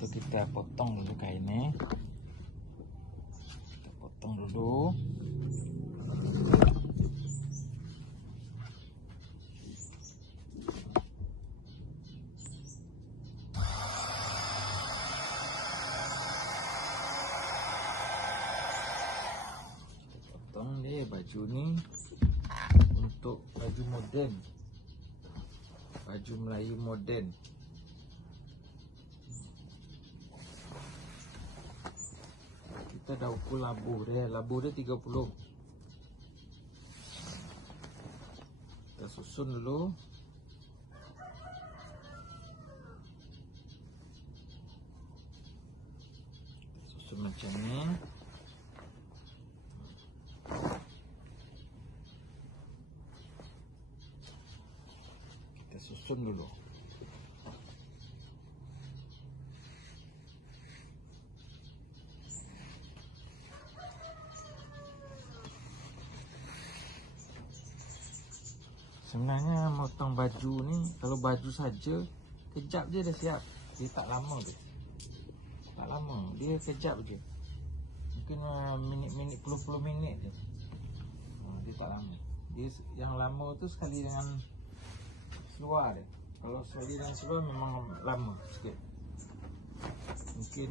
Itu kita potong dulu kain ni. Kita potong dulu. Potong dia baju ni untuk baju moden, baju Melayu moden. Kita dah ukur labur dia 30. Kita susun dulu. Susun macam ni. Kita susun dulu. Sebenarnya motong baju ni, kalau baju saja kejap je dah siap. Dia tak lama tu. Tak lama, dia kejap je. Mungkin minit-minit, puluh-puluh minit je. Dia tak lama. Dia yang lama tu sekali dengan seluar dia. Kalau sekali dengan seluar memang lama sikit. Mungkin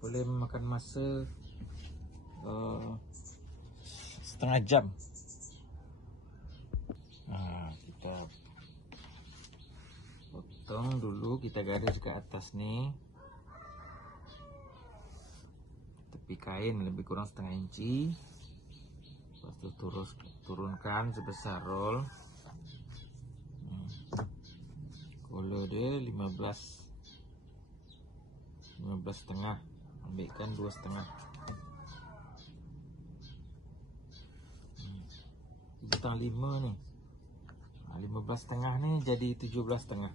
boleh memakan masa setengah jam. Kita potong dulu, kita garis ke atas ni. Tepi kain lebih kurang setengah inci. Lepas tu turunkan sebesar roll. Collar dia 15 setengah. Ambilkan 2 setengah. Bintang 5 ni 15 setengah ni jadi 17 setengah.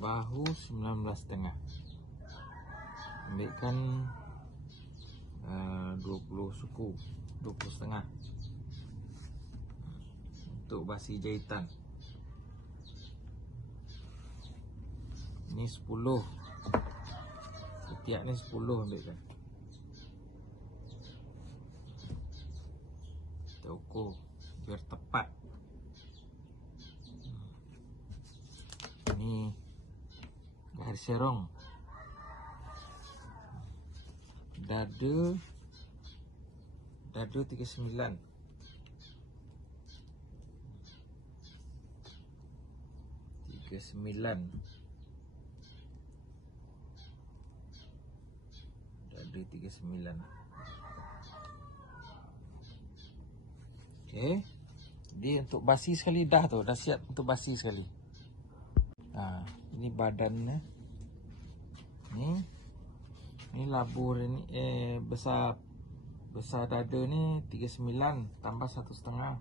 Bahu 19 setengah. Ambilkan 20 suku, 20 setengah untuk basi jahitan. Ni 10. Setiap ni 10 ambilkan. Kita ukur biar tepat. Ni garis serong. Dada 39. Dada 39. Okey. Dia untuk basi sekali dah tu, dah siap untuk basi sekali. Ini badannya. Ni labur ni besar dada ni 39 tambah 1 setengah.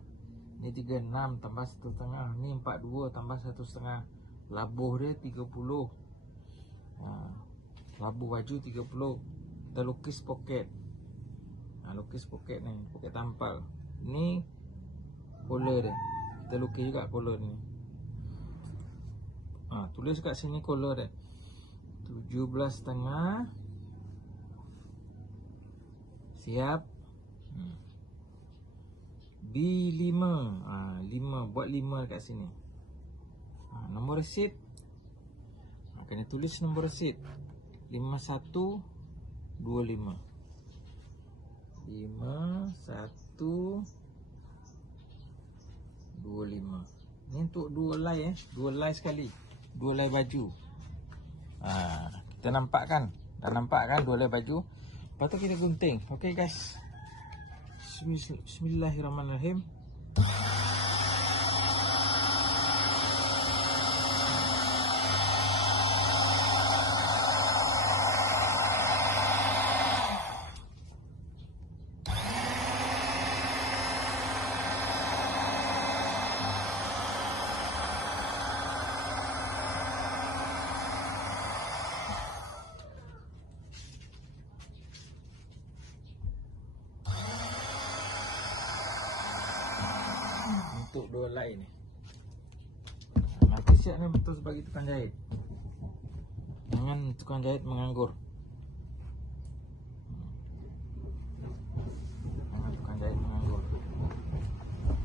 Ni 36 tambah 1 setengah. Ni 42 tambah 1 setengah. Labur dia 30. Labur baju 30. Kita lukis poket. Lukis poket ni, poket tampal. Ni collar dia. Kita lukis juga collar ni. Tulis kat sini collar dia 17 setengah. Siap. B5. 5, buat 5 kat sini. Nombor resit. Kena tulis nombor resit 5125. 5125. Ni untuk 2 lay 2 lay sekali. 2 lay baju. Kita nampak kan? Dah nampak kan 2 lay baju? Lepas tu kita gunting. Okey guys. Bismillahirrahmanirrahim. Untuk 2 lay ni. Nanti siap ni betul sebagai tukang jahit. Jangan tukang jahit menganggur. Jangan tukang jahit menganggur.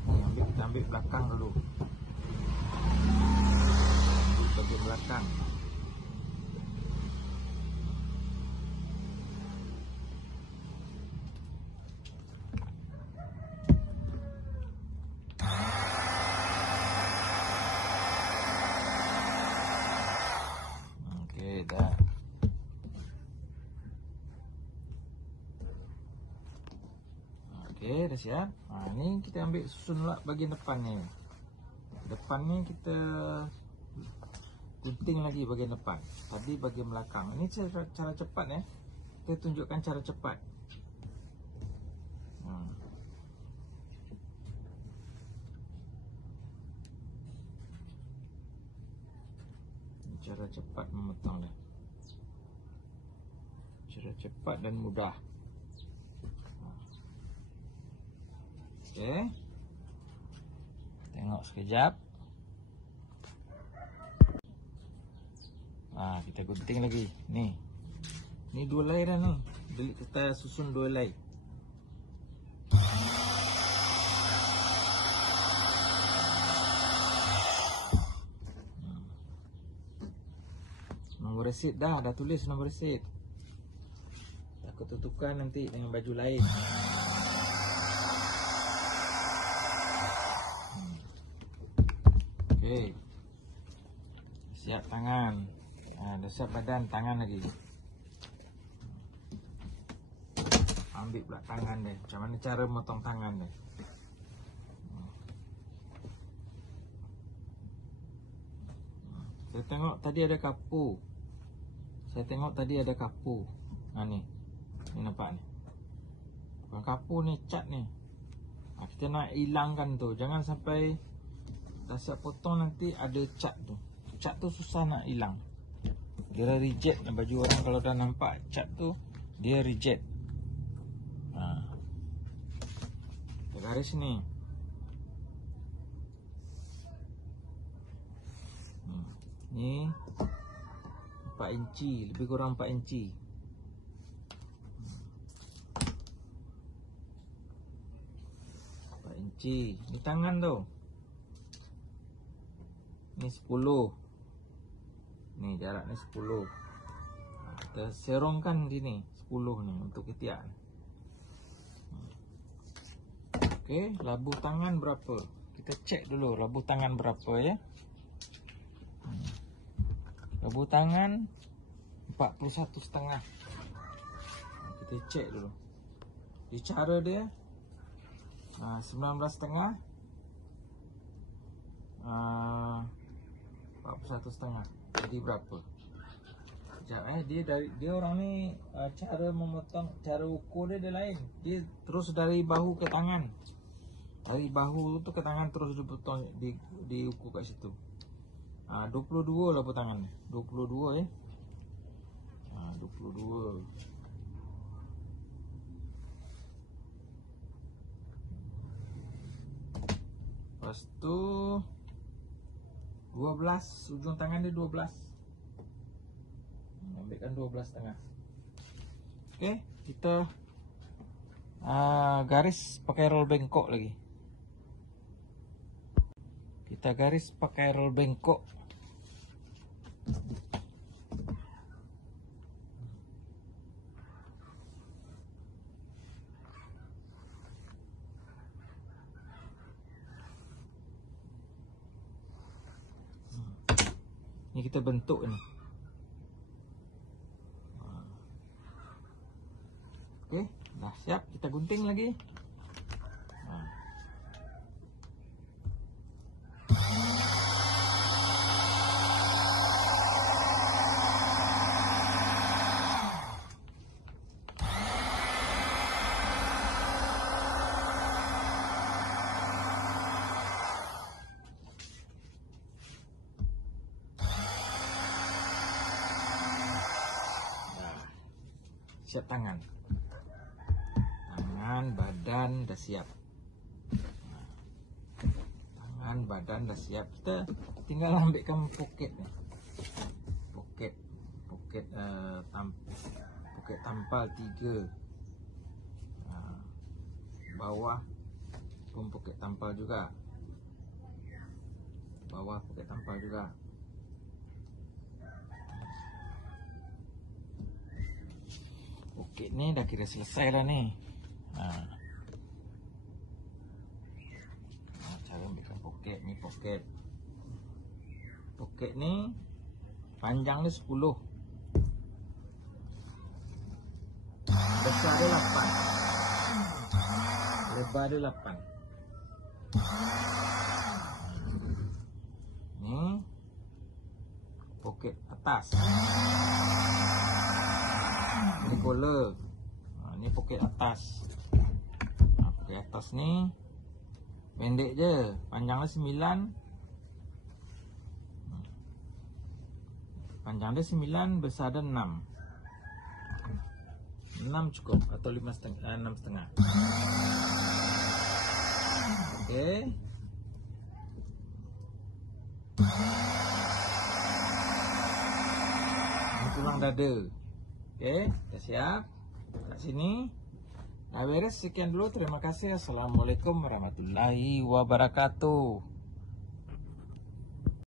Ni kita ambil belakang dulu. Ambil bagian belakang. Dah. Okey, dah siap. Ni kita ambil susun pula bahagian depan ni. Depan ni kita gunting lagi bahagian depan. Tadi bahagian belakang. Ini cara cepat ya. Kita tunjukkan cara cepat. Cara cepat memotong dia. Cara cepat dan mudah. Okey. Tengok sekejap. Kita gunting lagi. Ni. Ni 2 helai dah ni. Kita susun 2 helai. Nombor resit dah tulis nombor resit. Takut tertukar nanti dengan baju lain. Okey. Siap tangan. Dah siap badan, tangan lagi. Ambil pula tangan dia. Macam mana cara memotong tangan dia? Saya tengok tadi ada kapu. Ni. Ni nampak ni. Bukan kapu ni, cat ni. Kita nak hilangkan tu. Jangan sampai dah siap potong nanti ada cat tu. Cat tu susah nak hilang. Dia reject baju orang kalau dah nampak cat tu, dia reject. Kita garis ni. Ni 4 inci, lebih kurang 4 inci. Ni tangan tu. Ni 10. Ni jarak ni 10. Kita serongkan sini 10 ni untuk ketiak. Okey, labuh tangan berapa? Kita cek dulu labuh tangan berapa ya. Labuh tangan 41,5. Kita cek dulu. Di cara dia 19,5. 41,5. Jadi berapa? Sekejap dia orang ni cara memotong, cara ukur dia lain. Dia terus dari bahu ke tangan. Dari bahu tu ke tangan terus dipotong, diukur kat situ. 22 lah tangan ni. 22 ya. 22. Lepas tu 12, ujung tangan dia 12. Ambilkan 12,5. Okey, kita garis pakai roll bengkok lagi. Kita garis pakai roll bengkok. Ni kita bentuk ni. Okey, dah siap. Kita gunting lagi. Siap tangan. Tangan, badan dah siap. Tangan, depan badan dah siap. Kita tinggal ambilkan poket ni. Poket tampal 3. Bawah pun poket tampal juga. Bawah poket tampal juga. Poket ni dah kira selesai dah ni. Cara ambilkan poket ni, poket ni panjang dia 10, besar dia 8, lebar dia 8. Ni poket atas, ni collar. Ni poket atas. Poket atas ni pendek je, panjang dia 9. Panjang dia 9, besar dia 6. 6 cukup atau 6,5. Okey. Ini tulang dada. Okey, dah siap. Kat sini dah beres. Sekian dulu, terima kasih. Assalamualaikum warahmatullahi wabarakatuh.